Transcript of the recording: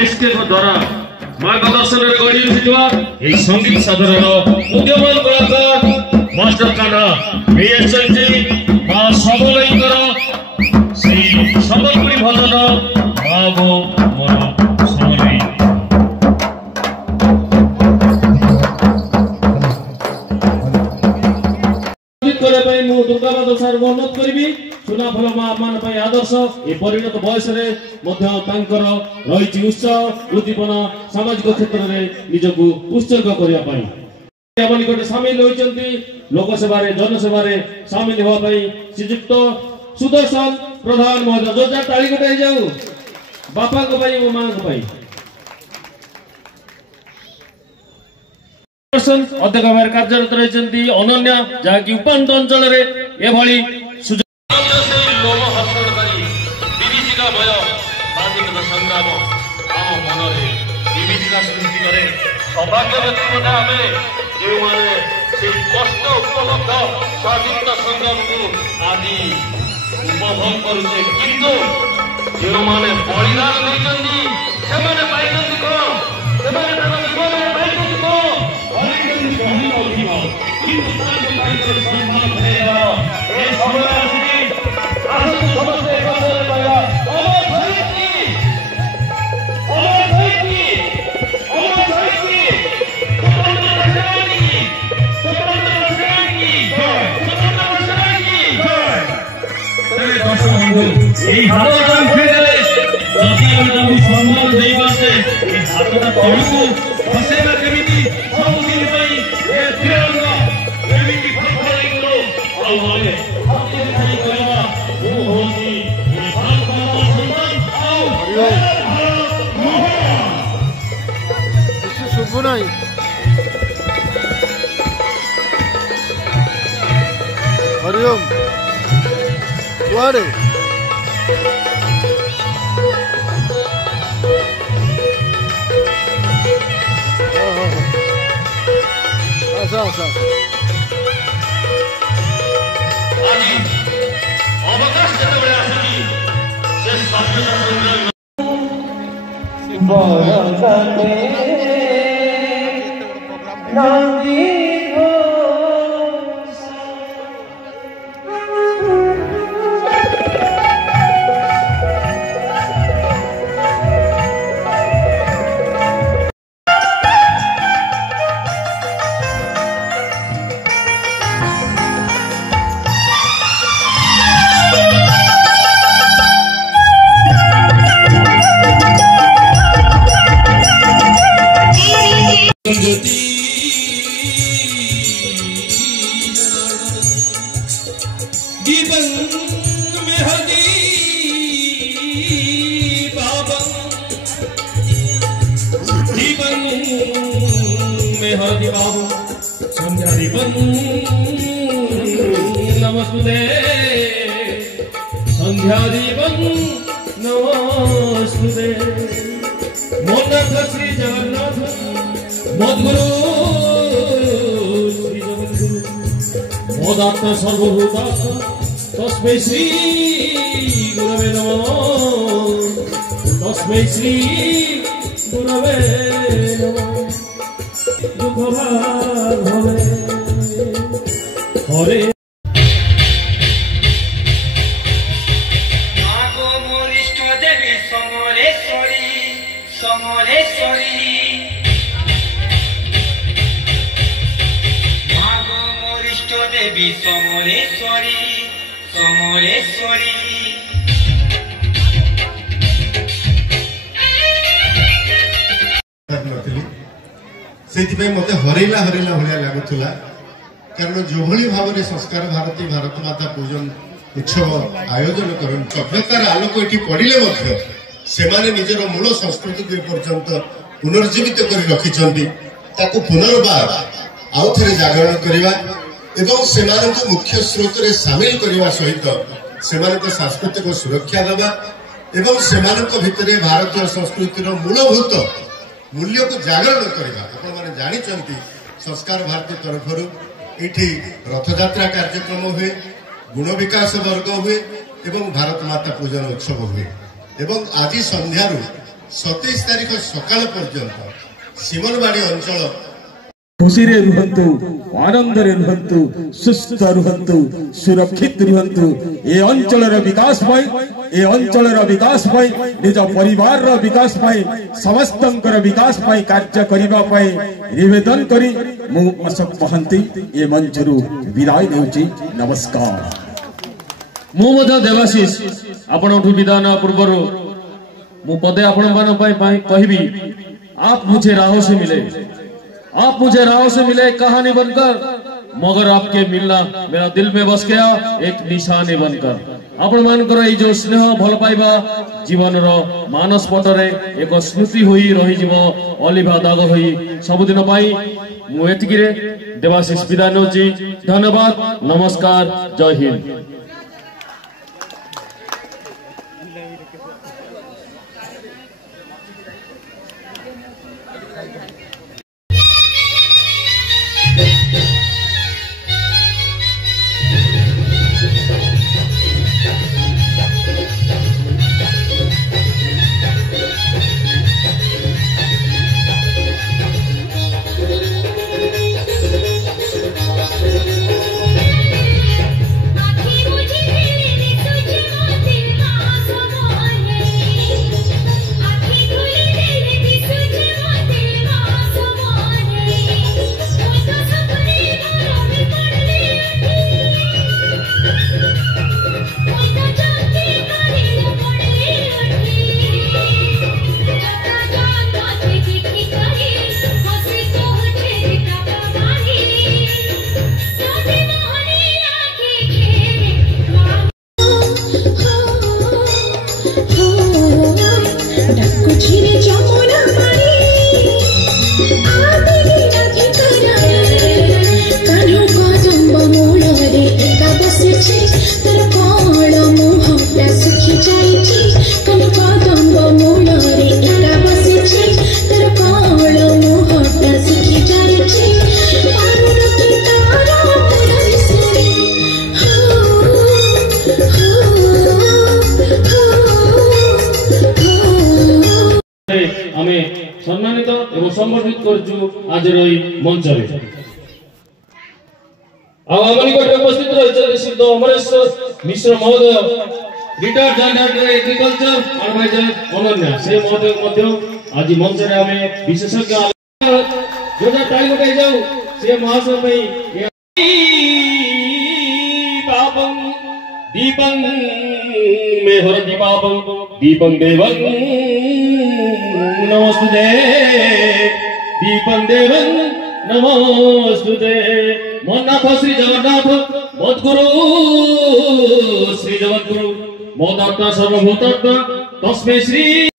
निष्ठेर द्वारा मार्ग दर्शन गढ़ी उठी संगीत साधन उद्यमान कलाकार मास्टर काना सबलैंकर से सम्बलपुरी भजन भाव मोर समरी दुर्गाबाद सार अनुरोध करी सुनाफल माँ मान आदर्श ए परिणत बयस रही उत्साह उद्दीपना सामाजिक क्षेत्र में निजक उत्सर्ग करने निकट सामिल होती लोकसेवा जनसेवा सामिल होगापी श्रीजुक्त सुदर्शन प्रधान महोदय जोरदार ताली गोटे जाऊ बापा को मो माँ को अध्यक्ष भाव कार्यरत रही अनन्या जहाँकि उपांत अंचल स्वाधीनता संग्राम को आदि उपभोग करुचे किंतु जो माने बलिदान देइछन्ती सेमाने पाइछन्ती को सेमाने ताको जीवन पाइछन्ती को हरिजन बहुत अधिक किंतु ताको पाइछे सम्मान भएर ए समय आसी आजको समस्त एकत्र भएर सम्मान देवासे हातटा तळुको खसेमा केमिति सबुदिन पई ए तिरंगा केमिति फरफराइलो आउ भने सबदिन पई करबा ओ होसी ए भारतको सन्तान आउ किछु सुबु नै हरिओम वारे नमस्ते संध्या दीपं नमस्ते मोदक श्री जगन्नाथ मोदगुरु श्री जगद्गुरु मोदात्मा सर्वभूतात्मा तस्मै श्री गुरवे नमः तस्मै श्री गुरवे नमः दुख भावे हरे समरेश्वरी समरेश्वरी से मत हरैला हरैला भाया लगुला कारण जो भाव में संस्कार भारती भारत माता पूजन उत्सव आयोजन कर सभ्यतार आलोक ये पड़े से निजर मूल संस्कृति को पर्यंत पुनर्जीवित कर रखिंट पुनर्बार आउ थे जागरण करवा एवं से मुख्य स्रोत रे सामिल करने सहित से सांस्कृतिक सुरक्षा देवा एवं से भितर भारतीय संस्कृतिर मूलभूत मूल्य को जागरण करवा आपने जानते संस्कार भारती तरफ ये रथयात्रा कार्यक्रम हुए गुण विकास वर्ग हुए एवं भारत माता पूजन उत्सव हुए एवं आज संध्यारू 27 तारिख सकाल पर्यंत सिमलवाड़ी अंचल खुशी रे रुहंतु आनंद रे रुहंतु सुस्थ रुहंतु सुरक्षित रुहंतु ए अंचल रो विकास पाई ए अंचल रो विकास पाई निज परिवार रो विकास पाई समस्तंकर विकास पाई कार्य करिबा पाई निवेदन करी मु अशोक महंती ए मंचरु विदाय देउची नमस्कार। मु मध्य देवाशीष आपनठु विदान पूर्व मु पदे आपण मान कहबी आप मुझे राहों से मिले, आप मुझे राहों से मिले कहानी बनकर, मगर आपके मिलना मेरा दिल में बस गया एक निशानी बनकर। आपण मानकर ए जो स्नेह भल पाइबा जीवन रो मानस पटरे एक स्मृति होई रही जीवो अलिभा दाग होई सबुदिन पाई मु एतिकिरे देवाशीष विदाय नउची। धन्यवाद, नमस्कार, जय हिंद। सम्मानित एवं संबर्धित करछु आज रही मंच रे आम निकट उपस्थित रही श्री अमरेश्वर मिश्र महोदय retired general agriculture adviser Ananya से महोदय मध्य आज मंच रे आमे विशेषज्ञ जोजा टाइम गोटे जाऊ से महाशय पई पापं दीपं मेहर दीपापं दीपं देवं नमस्ते दीपं देवं नमस्ते। मोनाथ श्री जगन्नाथ मद्गुरु श्री जगद्गुरु मोदात्मा सर्वभूतात्मा तस्मै श्री